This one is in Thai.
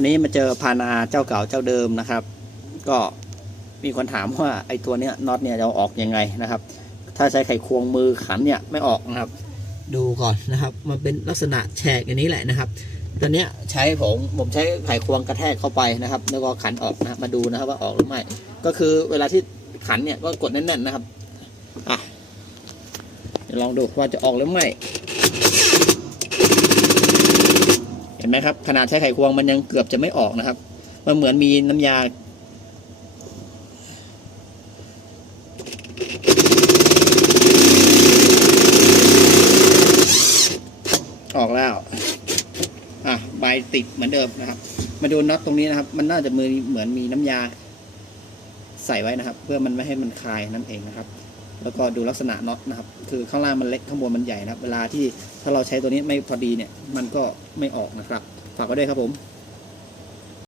วันนี้มาเจอพานาเจ้าเก่าเจ้าเดิมนะครับ ก็มีคนถามว่าไอ้ตัวเนี้ยน็อตเนี่ยจะเอาออกยังไงนะครับ ถ้าใช้ไขควงมือขันเนี่ยไม่ออกนะครับ ดูก่อนนะครับ มันเป็นลักษณะแฉกอย่างนี้แหละนะครับตอนเนี้ยใช้ผมผมใช้ไขควงกระแทกเข้าไปนะครับ แล้วก็ขันออกนะมาดูนะครับว่าออกหรือไม่ ก็คือเวลาที่ขันเนี่ยก็กดแน่นๆนะครับอะลองดูว่าจะออกหรือไม่ เห็นไหมครับ ขนาดใช้ไขควงมันยังเกือบจะไม่ออกนะครับ มันเหมือนมีน้ำยา ออกแล้วอะใบติดเหมือนเดิมนะครับ มาดูน็อตตรงนี้นะครับ มันน่าจะมือเหมือนมีน้ำยา ใส่ไว้นะครับ เพื่อมันไม่ให้มันคลายนั่นเองนะครับ แล้วก็ดูลักษณะน็อตนะครับ คือข้างล่างมันเล็กข้างบนมันใหญ่นะครับ เวลาที่ถ้าเราใช้ตัวนี้ไม่พอดีเนี่ย มันก็ไม่ออกนะครับ ฝากไว้ด้วยครับผม